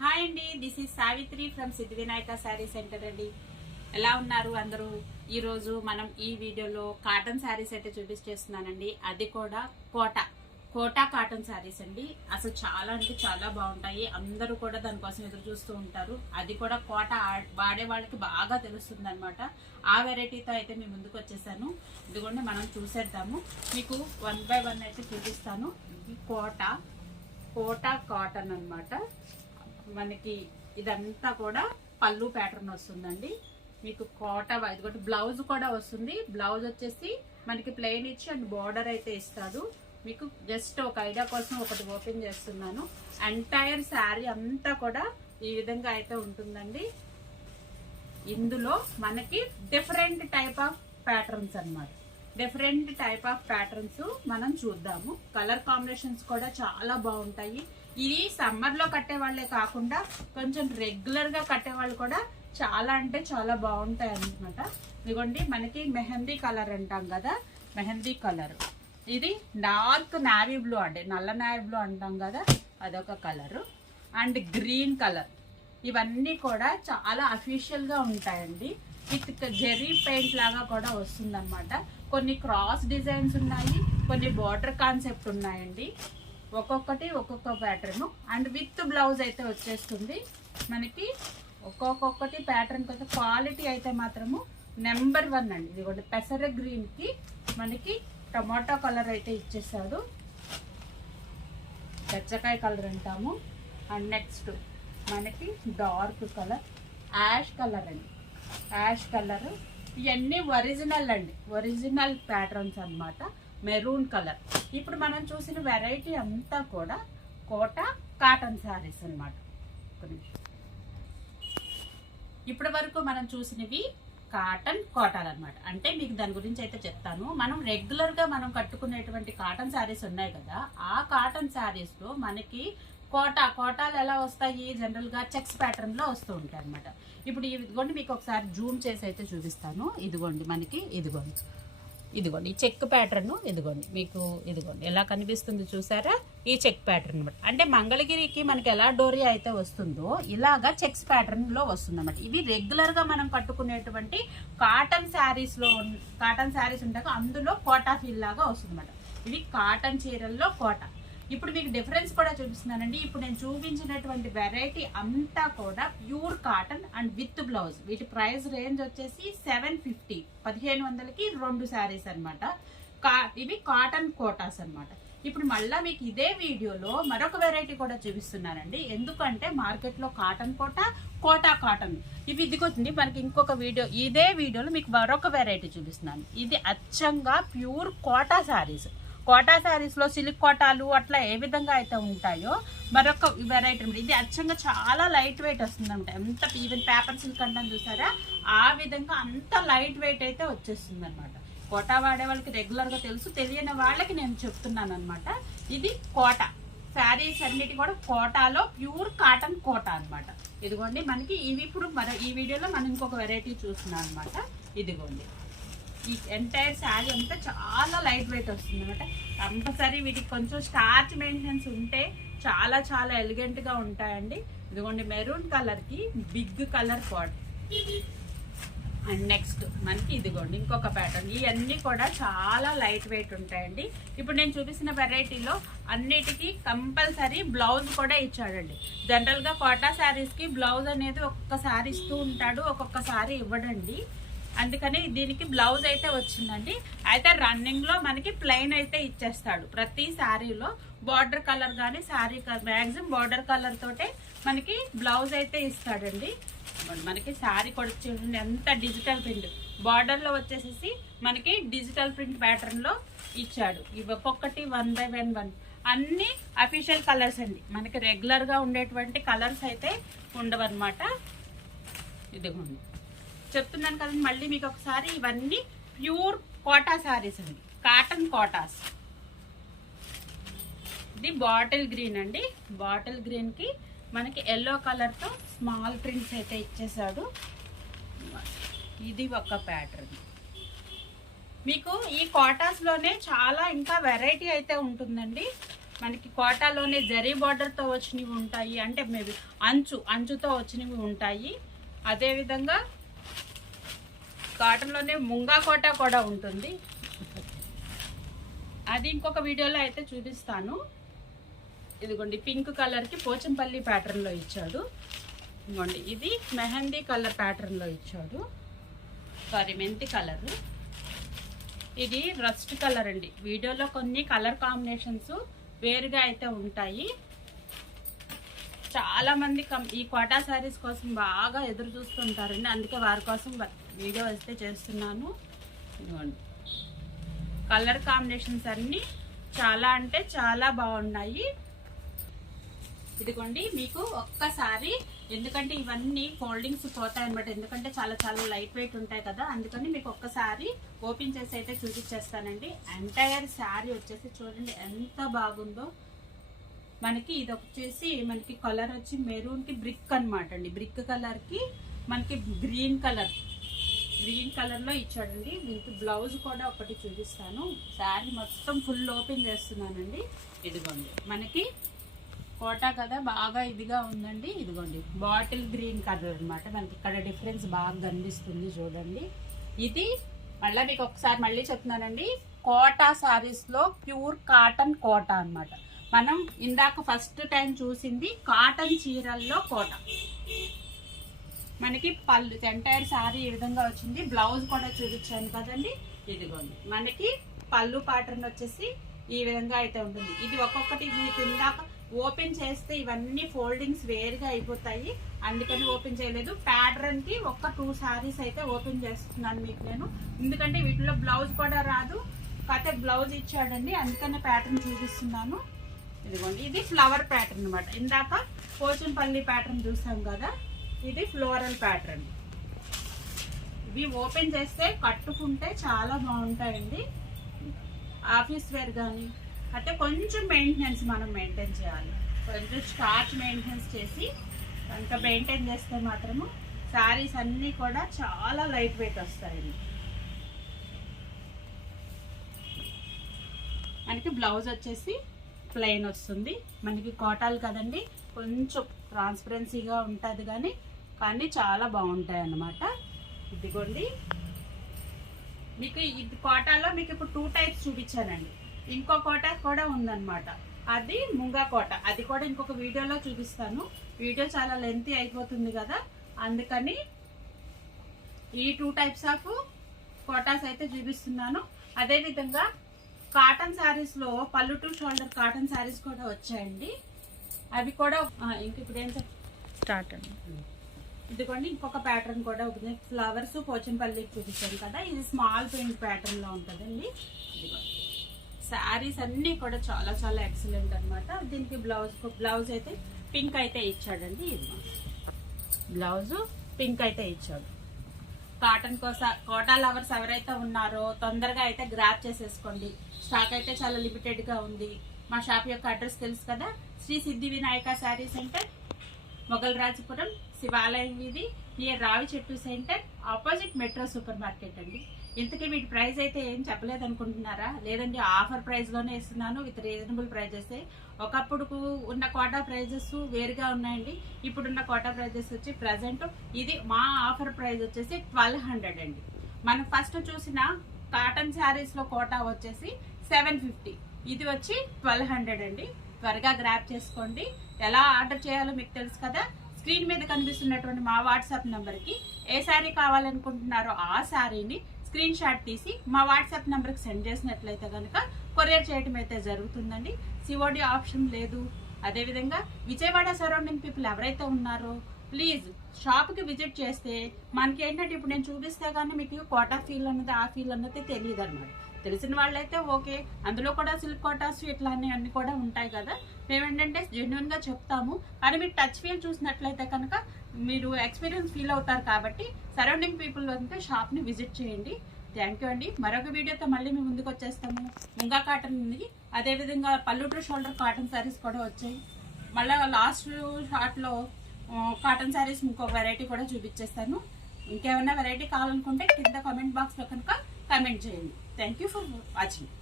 Hi అండి, this is Savitri from Siddhi Vinayaka sari centre అండి. ఎలా ఉన్నారు అందరూ? ఈరోజు మనం ఈ వీడియోలో కాటన్ శారీస్ అయితే చూపిస్తున్నానండి. అది కూడా కోటా కాటన్ శారీస్ అండి. అసలు చాలా అంటే చాలా బాగుంటాయి. అందరూ కూడా దానికోసం ఎదురు చూస్తూ ఉంటారు. అది కూడా కోట వాడే వాళ్ళకి బాగా తెలుస్తుంది అనమాట. ఆ వెరైటీతో అయితే మేము ముందుకు వచ్చేసాను. ఇదిగోండి మనం చూసేద్దాము. మీకు 1 by 1 అయితే చూపిస్తాను. ఇది కోటా కాటన్ అన్నమాట. మనకి ఇదంతా కూడా పళ్ళు ప్యాటర్న్ వస్తుందండి. మీకు కోట ఇదిగోటి బ్లౌజ్ కూడా వస్తుంది. బ్లౌజ్ వచ్చేసి మనకి ప్లెయిన్ ఇచ్చి అండ్ బార్డర్ అయితే ఇస్తాడు. మీకు జస్ట్ ఒక ఐడియా కోసం ఒకటి ఓపెన్ చేస్తున్నాను. ఎంటైర్ శారీ అంతా కూడా ఈ విధంగా అయితే ఉంటుందండి. ఇందులో మనకి డిఫరెంట్ టైప్ ఆఫ్ ప్యాటర్న్స్ అన్నమాట. డిఫరెంట్ టైప్ ఆఫ్ ప్యాటర్న్స్ మనం చూద్దాము. కలర్ కాంబినేషన్స్ కూడా చాలా బాగుంటాయి. ఇది సమ్మర్ లో కట్టే వాళ్ళే కాకుండా కొంచెం రెగ్యులర్ గా కట్టే వాళ్ళు కూడా చాలా అంటే చాలా బాగుంటాయి అన్నమాట. ఇదిగోండి మనకి మెహందీ కలర్ అంటాం కదా, మెహందీ కలర్. ఇది డార్క్ నావీ బ్లూ అంటే నల్ల నావీ బ్లూ అంటాం కదా, అదొక కలర్. And green colour. ఇవన్నీ కూడా చాలా అఫీషియల్ గా ఉంటాయండి. విత్ జెర్రీ పెయింట్ లాగా కూడా వస్తుందన్నమాట. కొన్ని క్రాస్ డిజైన్స్ ఉన్నాయి, కొన్ని బార్డర్ కాన్సెప్ట్ ఉన్నాయండి. ఒక్కొక్కటి ఒక్కొక్క ప్యాటర్న్ అండ్ విత్ బ్లౌజ్ అయితే వచ్చేస్తుంది మనకి. ఒక్కొక్కటి ప్యాటర్న్ కదా, క్వాలిటీ అయితే మాత్రము నెంబర్ 1 అండి. ఇది కూడా పెసర గ్రీన్ కి మనకి టమాటో కలర్ అయితే ఇచ్చేసాడు. గచ్చకాయ కలర్ అంటాము. అండ్ నెక్స్ట్ మనకి డార్క్ కలర్, యాష్ కలర్ అండి. యాష్ కలర్ ఇవన్నీ ఒరిజినల్ అండి, ఒరిజినల్ ప్యాటర్న్స్ అన్నమాట. Maroon colour. ఇప్పుడు మనం చూసిన వెరైటీ అంతా కూడా కోటా కాటన్ శారీస్ అన్నమాట. ఇప్పటి వరకు మనం చూసినవి కాటన్ కోటాలు అనమాట. అంటే మీకు దాని గురించి అయితే చెప్తాను. మనం రెగ్యులర్ గా మనం కట్టుకునేటువంటి కాటన్ శారీస్ ఉన్నాయి కదా, ఆ కాటన్ శారీస్ లో మనకి కోటాలు ఎలా వస్తాయి? జనరల్ గా చెక్స్ ప్యాటర్న్ లో వస్తూ ఉంటాయి అనమాట. ఇప్పుడు ఇదిగోండి మీకు ఒకసారి జూమ్ చేసి అయితే చూపిస్తాను. ఇదిగోండి మనకి ఇదిగోండి ఈ చెక్ ప్యాటర్న్. ఇదిగోండి మీకు ఇదిగోండి ఎలా కనిపిస్తుంది చూసారా? ఈ చెక్ ప్యాటర్న్ అనమాట. అంటే మంగళగిరికి మనకి ఎలా డోరియా అయితే వస్తుందో ఇలాగా చెక్స్ ప్యాటర్న్ లో వస్తుంది అనమాట. ఇవి రెగ్యులర్ గా మనం కట్టుకునేటువంటి కాటన్ శారీస్ ఉంటాక అందులో కోటా ఫీల్ లాగా వస్తుంది అనమాట. ఇవి కాటన్ చీరల్లో కోటా. ఇప్పుడు మీకు డిఫరెన్స్ కూడా చూపిస్తున్నానండి. ఇప్పుడు నేను చూపించినటువంటి వెరైటీ అంతా కూడా pure cotton and with blouse. వీటి ప్రైస్ రేంజ్ వచ్చేసి 750, 1500కి 2 శారీస్ అనమాట. ఇవి కాటన్ కోటాస్ అనమాట. ఇప్పుడు మళ్ళా మీకు ఇదే వీడియోలో మరొక వెరైటీ కూడా చూపిస్తున్నానండి. ఎందుకంటే మార్కెట్ లో కాటన్ కోటా కాటన్ ఇవి ఇదిగోండి మనకి ఇంకొక వీడియో. ఇదే వీడియోలో మీకు మరొక వెరైటీ చూపిస్తున్నాను. ఇది అచ్చంగా ప్యూర్ కోటా శారీస్. కోటా శారీస్ లో సిల్క్ కోటాలు అట్లా ఏ విధంగా అయితే ఉంటాయో మరొక వెరైటీ. ఇది అచ్చంగా చాలా లైట్ వెయిట్ వస్తుంది అనమాట. ఎంత ఈవెన్ పేపర్ సిల్క్ అంటాం చూసారా, ఆ విధంగా అంత లైట్ వెయిట్ అయితే వచ్చేస్తుంది అనమాట. కోటా వాడే వాళ్ళకి రెగ్యులర్ గా తెలుసు, తెలియని వాళ్ళకి నేను చెప్తున్నాను అనమాట. ఇది కోటా శారీస్ అన్నిటి కూడా కోటాలో ప్యూర్ కాటన్ కోటా అనమాట. ఇదిగోండి మనకి ఇవి ఇప్పుడు ఈ వీడియోలో మనం ఇంకొక వెరైటీ చూస్తున్నాం అనమాట. ఇదిగోండి ఈ ఎంటైర్ శారీ అంతా చాలా లైట్ వెయిట్ వస్తుంది అనమాట. కంపల్సరీ వీటికి కొంచెం స్టార్చ్ మెయింటెనెన్స్ ఉంటే చాలా చాలా ఎలిగెంట్ గా ఉంటాయండి. ఇదిగోండి మెరూన్ కలర్ కి big colour pot. And next మనకి ఇదిగోండి ఇంకొక ప్యాటర్న్. ఇవన్నీ కూడా చాలా లైట్ వెయిట్ ఉంటాయండి. ఇప్పుడు నేను చూపిస్తున్న వెరైటీలో అన్నిటికీ కంపల్సరీ బ్లౌజ్ కూడా ఇచ్చాడండి. జనరల్ గా కోటా శారీస్ కి బ్లౌజ్ అనేది ఒక్కొక్కసారి ఇస్తూ ఉంటాడు, ఒక్కొక్కసారి ఇవ్వడండి. అందుకని దీనికి బ్లౌజ్ అయితే వచ్చిందండి. అయితే రన్నింగ్ లో మనకి ప్లెయిన్ అయితే ఇచ్చేస్తాడు ప్రతి శారీలో. బార్డర్ కలర్ కానీ శారీ మ్యాక్సిమం బార్డర్ కలర్ తోటే మనకి బ్లౌజ్ అయితే ఇస్తాడండి. మనకి శారీ కూడా చూడండి ఎంత డిజిటల్ ప్రింట్. బార్డర్ లో వచ్చేసేసి మనకి డిజిటల్ ప్రింట్ ప్యాటర్న్ లో ఇచ్చాడు. ఇవి ఒక్కొక్కటి 1 by 1 అన్ని అఫీషియల్ కలర్స్ అండి. మనకి రెగ్యులర్ గా ఉండేటువంటి కలర్స్ అయితే ఉండవన్నమాట. ఇదిగోండి చెప్తున్నాను కదండి మళ్ళీ మీకు ఒకసారి. ఇవన్నీ ప్యూర్ కోటా శారీస్ అండి, కాటన్ కోటాస్. ఇది బాటిల్ గ్రీన్ అండి. బాటిల్ గ్రీన్ కి మనకి ఎల్లో కలర్ తో స్మాల్ ప్రింట్స్ అయితే ఇచ్చేసాడు. ఇది ఒక ప్యాటర్న్. మీకు ఈ కోటాస్ లోనే చాలా ఇంకా వెరైటీ అయితే ఉంటుందండి. మనకి కోటాలోనే జరీ బార్డర్తో వచ్చినవి ఉంటాయి, అంటే మేబీ అంచుతో వచ్చినవి ఉంటాయి. అదేవిధంగా కాటన్లోనే ముంగా కోట కూడా ఉంటుంది, అది ఇంకొక వీడియోలో అయితే చూపిస్తాను. ఇదిగోండి పింక్ కలర్కి పోచంపల్లి ప్యాటర్న్లో ఇచ్చాడు. ఇదిగోండి ఇది మెహందీ కలర్ ప్యాటర్న్లో ఇచ్చాడు, సారీ మెంతి కలర్. ఇది రస్ట్ కలర్ అండి. వీడియోలో కొన్ని కలర్ కాంబినేషన్స్ వేరుగా అయితే ఉంటాయి. చాలా మంది ఈ కోటా శారీస్ కోసం బాగా ఎదురు చూస్తుంటారండి, అందుకే వారి కోసం వీడియో వస్తే చేస్తున్నాను. ఇదిగోండి కలర్ కాంబినేషన్స్ అన్నీ చాలా అంటే చాలా బాగున్నాయి. ఇదిగోండి మీకు ఒక్కసారి, ఎందుకంటే ఇవన్నీ ఫోల్డింగ్స్ పోతాయి అనమాట, ఎందుకంటే చాలా చాలా లైట్ వెయిట్ ఉంటాయి కదా, అందుకని మీకు ఒక్కసారి ఓపెన్ చేసి అయితే చూపించేస్తానండి. ఎంటైర్ శారీ వచ్చేసి చూడండి ఎంత బాగుందో. మనకి ఇది వచ్చేసి మనకి కలర్ వచ్చి మెరూన్కి బ్రిక్ అనమాట అండి. బ్రిక్ కలర్కి మనకి గ్రీన్ కలర్లో ఇచ్చాడండి. మీకు బ్లౌజ్ కూడా ఒకటి చూపిస్తాను. శారీ మొత్తం ఫుల్ ఓపెన్ చేస్తున్నానండి. ఇదిగోండి మనకి కోటా కదా బాగా ఇదిగా ఉందండి. ఇదిగోండి బాటిల్ గ్రీన్ కలర్ అనమాట. మనకి ఇక్కడ డిఫరెన్స్ బాగా కనిపిస్తుంది చూడండి. ఇది మళ్ళీ మీకు ఒకసారి మళ్ళీ చెప్తున్నానండి, కోటా శారీస్లో ప్యూర్ కాటన్ కోటా అనమాట. మనం ఇందాక ఫస్ట్ టైం చూసింది కాటన్ చీరల్లో కోట. మనకి పళ్ళు ఎంటైర్ శారీ ఈ విధంగా వచ్చింది. బ్లౌజ్ కూడా చూపించాను కదండి. ఇదిగోండి మనకి పళ్ళు ప్యాటర్న్ వచ్చేసి ఈ విధంగా అయితే ఉంటుంది. ఇది ఒక్కొక్కటి మీకు ఇందాక ఓపెన్ చేస్తే ఇవన్నీ ఫోల్డింగ్స్ వేరుగా అయిపోతాయి, అందుకని ఓపెన్ చేయలేదు. ప్యాటర్న్ కి ఒక 2 శారీస్ అయితే ఓపెన్ చేస్తున్నాను మీకు నేను, ఎందుకంటే వీటిలో బ్లౌజ్ కూడా రాదు, కాకపోతే బ్లౌజ్ ఇచ్చాడండి, అందుకనే ప్యాటర్న్ చూపిస్తున్నాను. ఇదిగోండి ఇది ఫ్లవర్ ప్యాటర్న్ అనమాట. ఇందాక పోచంపల్లి ప్యాటర్న్ చూసాం కదా, ఇది ఫ్లోరల్ ప్యాటర్న్. ఇవి ఓపెన్ చేస్తే కట్టుకుంటే చాలా బాగుంటాయండి. ఆఫీస్ వేర్ కానీ అంటే కొంచెం మెయింటెనెన్స్ మనం మెయింటైన్ చేయాలి, కొంచెం స్టార్చ్ మెయింటెనెన్స్ చేసి కనుక మెయింటైన్ చేస్తే మాత్రము శారీస్ అన్నీ కూడా చాలా లైట్ వెయిట్ వస్తాయండి. మనకి బ్లౌజ్ వచ్చేసి ప్లెయిన్ వస్తుంది. మనకి కోటాలు కదండి, కొంచెం ట్రాన్స్పరెన్సీగా ఉంటుంది కానీ చాలా బాగుంటాయి అన్నమాట. ఇదిగోండి మీకు ఇది కోటాలో మీకు ఇప్పుడు 2 టైప్స్ చూపించానండి. ఇంకో కోట కూడా ఉందన్నమాట, అది ముంగా కోట. అది కూడా ఇంకొక వీడియోలో చూపిస్తాను. వీడియో చాలా లెంతీ అయిపోతుంది కదా, అందుకని ఈ 2 టైప్స్ ఆఫ్ కోటాస్ అయితే చూపిస్తున్నాను. అదేవిధంగా కాటన్ శారీస్లో పళ్ళు టు షోల్డర్ కాటన్ శారీస్ కూడా వచ్చాయండి. అవి కూడా ఇంక ఇప్పుడు ఏం స్టార్ట్ అండి. ఇదిగోండి ఇంకొక ప్యాటర్న్ కూడా ఉంటుంది. ఫ్లవర్స్ పోచంపల్లికి చూపించాను కదా, ఇది స్మాల్ ప్రింట్ ప్యాటర్న్లో ఉంటుందండి. ఇదిగోండి శారీస్ అన్నీ కూడా చాలా చాలా ఎక్సలెంట్ అనమాట. దీనికి బ్లౌజ్ అయితే పింక్ అయితే ఇచ్చాడండి. ఇది బ్లౌజ్ పింక్ అయితే ఇచ్చాడు. కాటన్ కోటా లవర్స్ ఎవరైతే ఉన్నారో తొందరగా అయితే గ్రాప్ చేసేసుకోండి. స్టాక్ అయితే చాలా లిమిటెడ్గా ఉంది. మా షాప్ యొక్క అడ్రస్ తెలుసు కదా, శ్రీ సిద్ధి వినాయక శారీ సెంటర్, మొగల్ రాజపురం, శివాలయం వీధి, నియర్ రావి చెట్టు centre, opposite metro super market అండి. ఇంతకీ వీటి ప్రైస్ అయితే ఏం చెప్పలేదు అనుకుంటున్నారా? లేదండి, ఆఫర్ ప్రైస్లోనే ఇస్తున్నాను విత్ రీజనబుల్ ప్రైజెస్. ఒకప్పుడు ఉన్న కోటా ప్రైజెస్ వేరుగా ఉన్నాయండి. ఇప్పుడున్న కోటా ప్రైజెస్ వచ్చి ప్రజెంట్ ఇది మా ఆఫర్ ప్రైస్ వచ్చేసి 1200 అండి. మనం ఫస్ట్ చూసిన కాటన్ శారీస్లో కోటా వచ్చేసి 750, ఇది వచ్చి 1200 అండి. త్వరగా గ్రాప్ చేసుకోండి. ఎలా ఆర్డర్ చేయాలో మీకు తెలుసు కదా, స్క్రీన్ మీద కనిపిస్తున్నటువంటి మా వాట్సాప్ నెంబర్కి ఏ శారీ కావాలనుకుంటున్నారో ఆ శారీని స్క్రీన్ షాట్ తీసి మా వాట్సాప్ నెంబర్కి సెండ్ చేసినట్లయితే కనుక కొరియర్ చేయడం అయితే జరుగుతుందండి. సిఓడి ఆప్షన్ లేదు. అదేవిధంగా విజయవాడ సరౌండింగ్ పీపుల్ ఎవరైతే ఉన్నారో ప్లీజ్ షాప్కి విజిట్ చేస్తే మనకి ఏంటంటే ఇప్పుడు నేను చూపిస్తే కానీ మీకు కోటా ఫీల్ అన్నది ఆ ఫీల్ అన్నది తెలియదు అనమాట. తెలిసిన వాళ్ళైతే ఓకే, అందులో కూడా సిల్క్ కోటాస్ ఇట్లా అన్ని కూడా ఉంటాయి కదా, మేమేంటంటే జెన్యున్గా చెప్తాము. కానీ మీరు టచ్ ఫీల్ చూసినట్లయితే కనుక మీరు ఎక్స్పీరియన్స్ ఫీల్ అవుతారు. కాబట్టి సరౌండింగ్ పీపుల్ అంటే షాప్ని విజిట్ చేయండి. థ్యాంక్ యూ అండి. మరొక వీడియోతో మళ్ళీ మేము ముందుకు వచ్చేస్తాము. ముంగా కాటన్ ఉంది, అదేవిధంగా పళ్ళు టు షోల్డర్ కాటన్ శారీస్ కూడా వచ్చాయి. మళ్ళీ లాస్ట్ షార్ట్లో కాటన్ శారీస్ ఇంకొక వెరైటీ కూడా చూపించేస్తాను. ఇంకేమైనా వెరైటీ కావాలనుకుంటే కింద కామెంట్ బాక్స్లో కనుక కామెంట్ చేయండి. Thank you for watching.